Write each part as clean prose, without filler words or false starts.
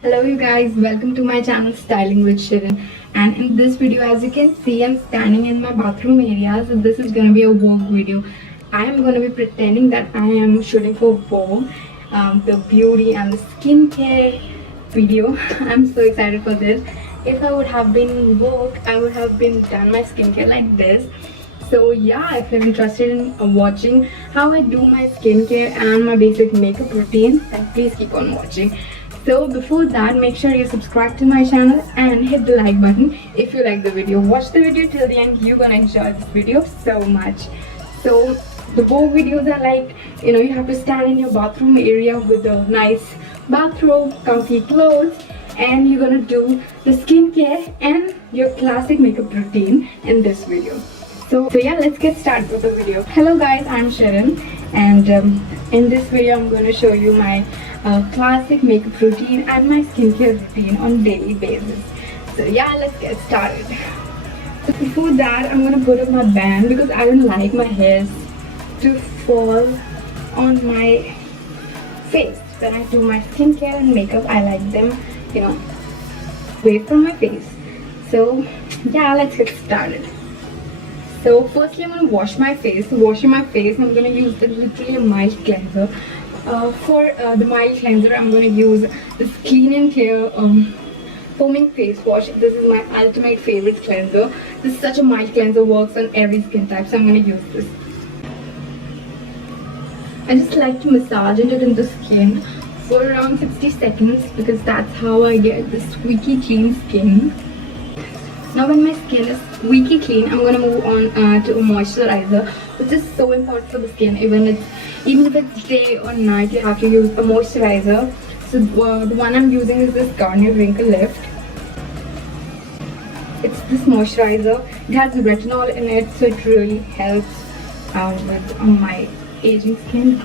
Hello you guys, welcome to my channel Styling with Shirin. And in this video, as you can see, I'm standing in my bathroom area. So this is gonna be a Vogue video. I am gonna be pretending that I am shooting for Vogue, the beauty and the skincare video. I'm so excited for this. If I would have been Vogue, I would have been done my skincare like this. So yeah, if you're interested in watching how I do my skincare and my basic makeup routine, then please keep on watching. So before that, make sure you subscribe to my channel and hit the like button if you like the video. Watch the video till the end. You're gonna enjoy this video so much. So the Vogue videos are like, you have to stand in your bathroom area with a nice bathrobe, comfy clothes, and you're gonna do the skincare and your classic makeup routine in this video. So yeah, let's get started with the video. Hello guys, I'm Shirin, and in this video I'm going to show you my classic makeup routine and my skincare routine on daily basis. So yeah, let's get started. So before that, I'm going to put up my band because I don't like my hairs to fall on my face. When I do my skincare and makeup, I like them, away from my face. So yeah, let's get started. So firstly, I'm going to wash my face. So washing my face, I'm going to use literally a mild cleanser. For the mild cleanser, I'm going to use this Clean and Clear foaming face wash. This is my ultimate favorite cleanser. This is such a mild cleanser, works on every skin type, so I'm going to use this. I just like to massage it in the skin for around 60 seconds because that's how I get this squeaky clean skin. Now when my skin is squeaky clean, I'm gonna move on to a moisturizer, which is so important for the skin. Even if it's day or night, you have to use a moisturizer. So the one I'm using is this Garnier Wrinkle Lift. It's this moisturizer. It has retinol in it, so it really helps with my aging skin.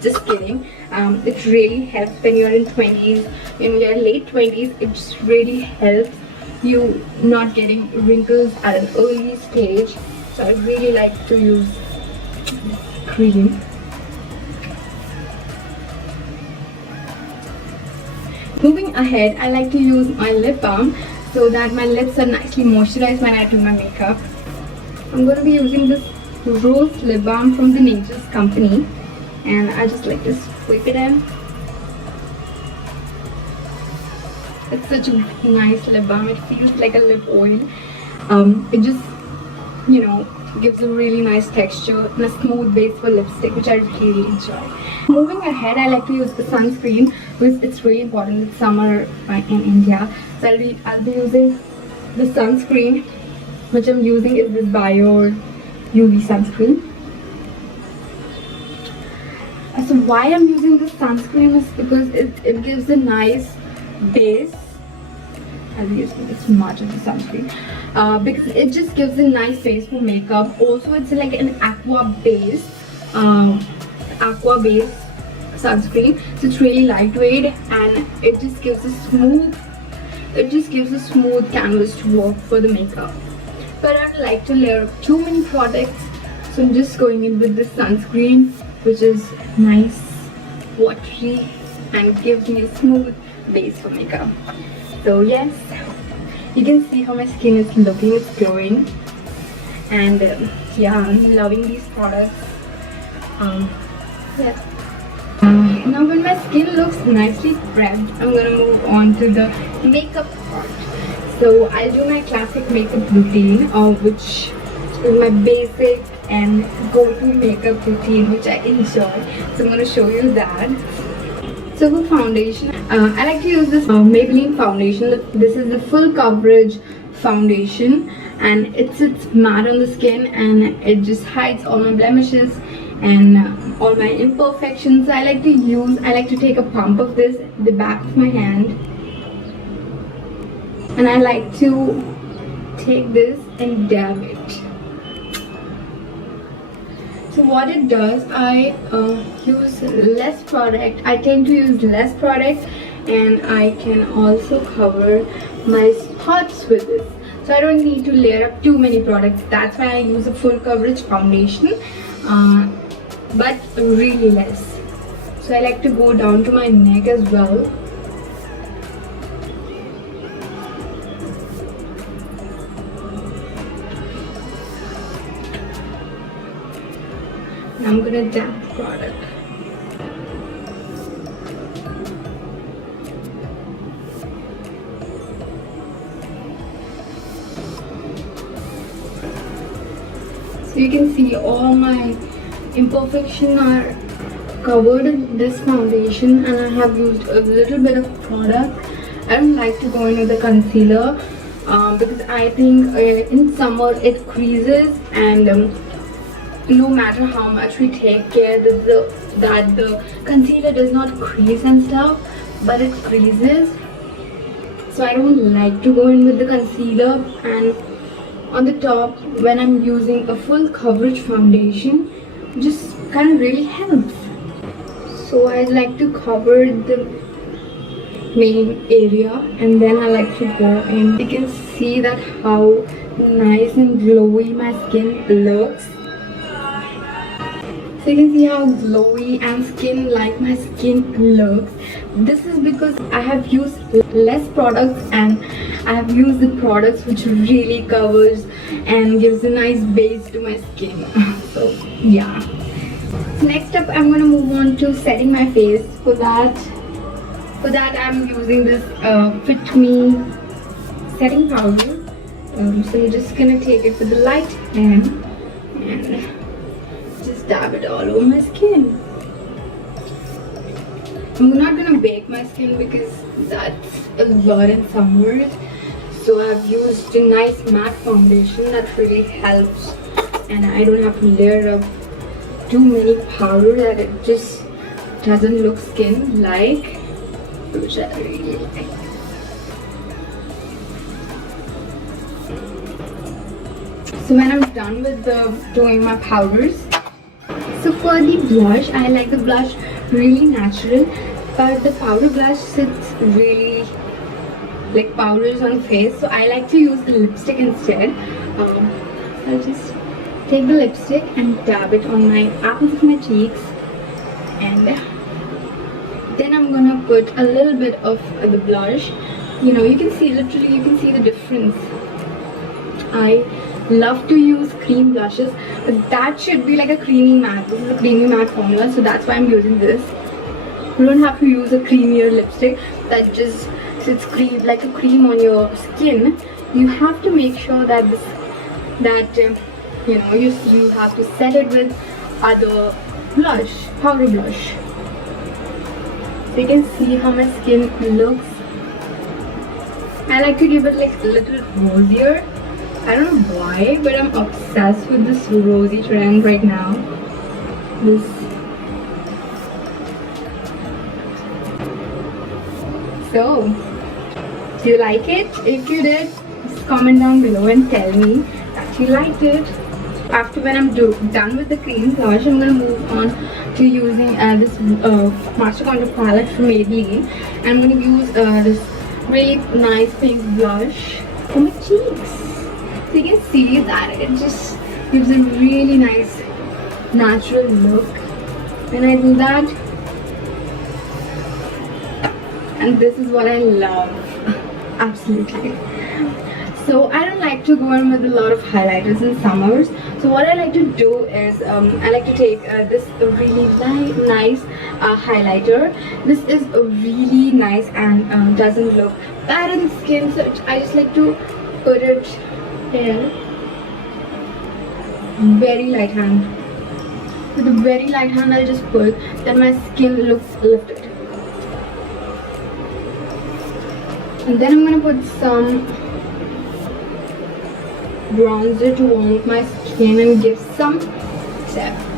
Just kidding. It really helps when you're in 20s, in your late 20s. It just really helps you not getting wrinkles at an early stage. So I really like to use this cream. Moving ahead, I like to use my lip balm so that my lips are nicely moisturized when I do my makeup. I'm going to be using this Rose lip balm from the Nature's Company, and I just like to swipe it in. It's such a nice lip balm. It feels like a lip oil. It just, gives a really nice texture and a smooth base for lipstick, which I really enjoy. Moving ahead, I like to use the sunscreen because it's really important. It's summer in India, so I'll be using the sunscreen, which I'm using is this Bio UV sunscreen. So why I'm using this sunscreen is because it gives a nice base. I'll be using this much of the sunscreen because it just gives a nice base for makeup. Also, it's like an aqua base sunscreen, so it's really lightweight and it just gives a smooth canvas to work for the makeup. But I don't like to layer up too many products, so I'm just going in with this sunscreen, which is nice, watery, and gives me a smooth base for makeup. So yes, you can see how my skin is looking. It's glowing, and yeah, I'm loving these products. Now when my skin looks nicely prepped, I'm gonna move on to the makeup part. So I'll do my classic makeup routine, which is my basic and go-to makeup routine, which I enjoy. So I'm gonna show you that. So for foundation, I like to use this Maybelline foundation. This is the full coverage foundation, and it sits matte on the skin and it just hides all my blemishes and all my imperfections. I like to take a pump of this in the back of my hand, and I like to take this and dab it. So what it does, I use less product. I tend to use less product, and I can also cover my spots with this. So I don't need to layer up too many products. That's why I use a full coverage foundation, but really less. So so I like to go down to my neck as well. And I'm gonna dab the product. So you can see all my imperfections are covered in this foundation, and I have used a little bit of product. I don't like to go in with the concealer because I think in summer it creases, and no matter how much we take care that the concealer does not crease and stuff, but it creases. So I don't like to go in with the concealer, and on the top when I'm using a full coverage foundation, just kind of really helps. So I like to cover the main area, and then I like to go in. You can see that how nice and glowy my skin looks. So you can see how glowy and skin like my skin looks. This is because I have used less products, and I have used the products which really covers and gives a nice base to my skin. So yeah. So next up I'm gonna move on to setting my face. For that I'm using this Fit Me setting powder. So you're just gonna take it with the light hand and just dab it all over my skin. I'm not gonna bake my skin because that's a lot in summers. So I've used a nice matte foundation that really helps, and I don't have to layer up too many powder that it just doesn't look skin like, which I really like. So when I'm done with doing my powders, so for the blush, I like the blush really natural, but the powder blush sits really like powders on the face, so I like to use the lipstick instead. I'll just take the lipstick and dab it on my apples of my cheeks, and then I'm gonna put a little bit of the blush. You know, you can see the difference. I love to use cream blushes, but that should be like a creamy matte. This is a creamy matte formula, so that's why I'm using this. You don't have to use a creamier lipstick that just sits like a cream on your skin. You have to make sure that you know, you have to set it with other blush, powder blush. So you can see how my skin looks. I like to give it like a little rosier. I don't know why, but I'm obsessed with this rosy trend right now. So, do you like it? If you did, just comment down below and tell me that you liked it. After when I'm done with the cream blush, I'm gonna move on to using this Master Contour palette from Maybelline. I'm gonna use this really nice pink blush for my cheeks. So you can see that it just gives a really nice natural look when I do that, and this is what I love. Absolutely. So I don't like to go in with a lot of highlighters in summers. So what I like to do is I like to take this really nice highlighter. This is really nice and doesn't look bad on the skin. So I just like to put it here. Very light hand. With a very light hand, I'll just pull, then my skin looks lifted. And then I'm gonna put some bronzer to warm up my skin and give some depth.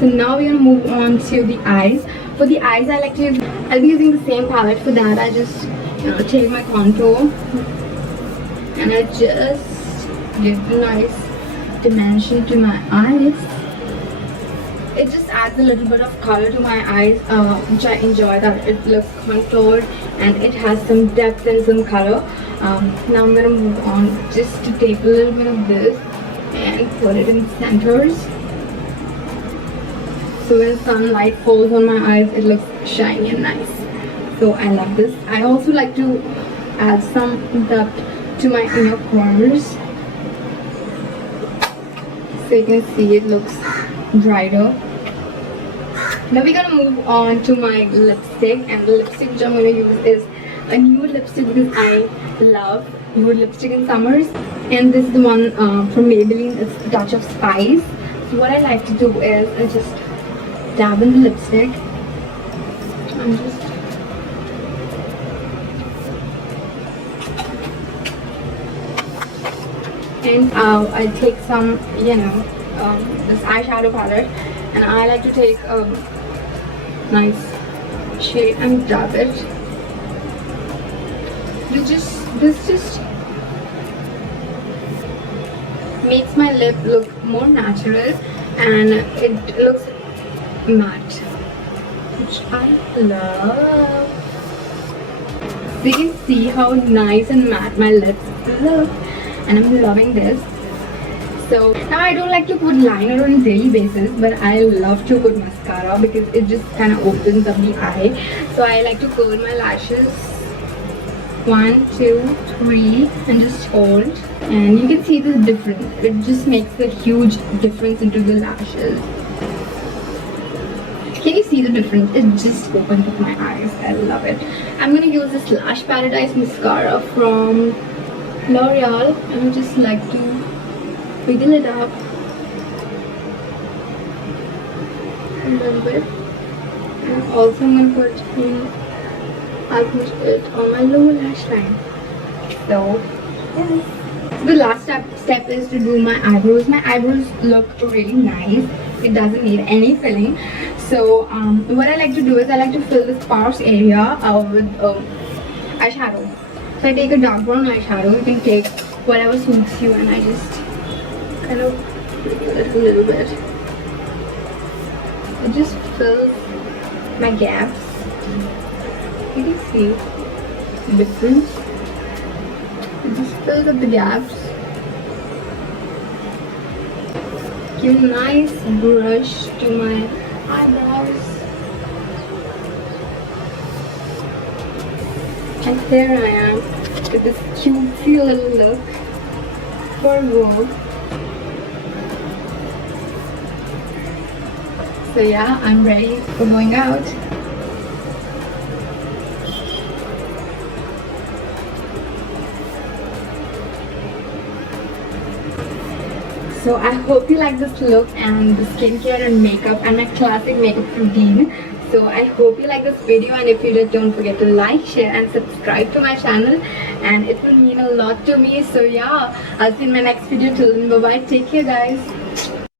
So now we're gonna move on to the eyes. For the eyes, I'll be using the same palette. For that, I just take my contour and I just give a nice dimension to my eyes. it just adds a little bit of color to my eyes, which I enjoy, that it looks contoured and it has some depth and some color. Now I'm gonna move on just to take a little bit of this and put it in centers, so when sunlight falls on my eyes it looks shiny and nice. So I love this. I also like to add some depth to my inner corners, so you can see it looks brighter. Now we're gonna move on to my lipstick, and the lipstick which I'm gonna use is a nude lipstick because I love nude lipstick in summers, and this is the one from Maybelline. It's a touch of spice. So what I like to do is I just dab in the lipstick and just I take some, this eyeshadow palette, and I like to take a nice shade and dab it. This just makes my lip look more natural, and it looks matte, which I love. So you can see how nice and matte my lips look, and I'm loving this. So now I don't like to put liner on a daily basis, but I love to put mascara because it just kind of opens up the eye. So I like to curl my lashes, 1, 2, 3, and just hold, and you can see the difference. It just makes a huge difference into the lashes. Can you see the difference? It just opens up my eyes. I love it. I'm gonna use this Lash Paradise mascara from L'Oreal, and I just like to wiggle it up a little bit, and also I'm gonna I'll put it on my lower lash line. So yes. The last step is to do my eyebrows. My eyebrows look really nice. It doesn't need any filling. So what I like to do is I like to fill this sparse area with eyeshadow. So I take a dark brown eyeshadow. You can take whatever suits you, and I just kind of wiggle it a little bit. It just fills my gaps. You can see the difference. It just fills up the gaps. Give a nice brush to my eyebrows. And here I am with this cutesy little look for Vogue. So yeah, I'm ready for going out. So I hope you like this look and the skincare and makeup and my classic makeup routine. So I hope you like this video, and if you did, don't forget to like, share and subscribe to my channel, and it will mean a lot to me. So yeah, I'll see you in my next video. Till then, bye bye, take care guys.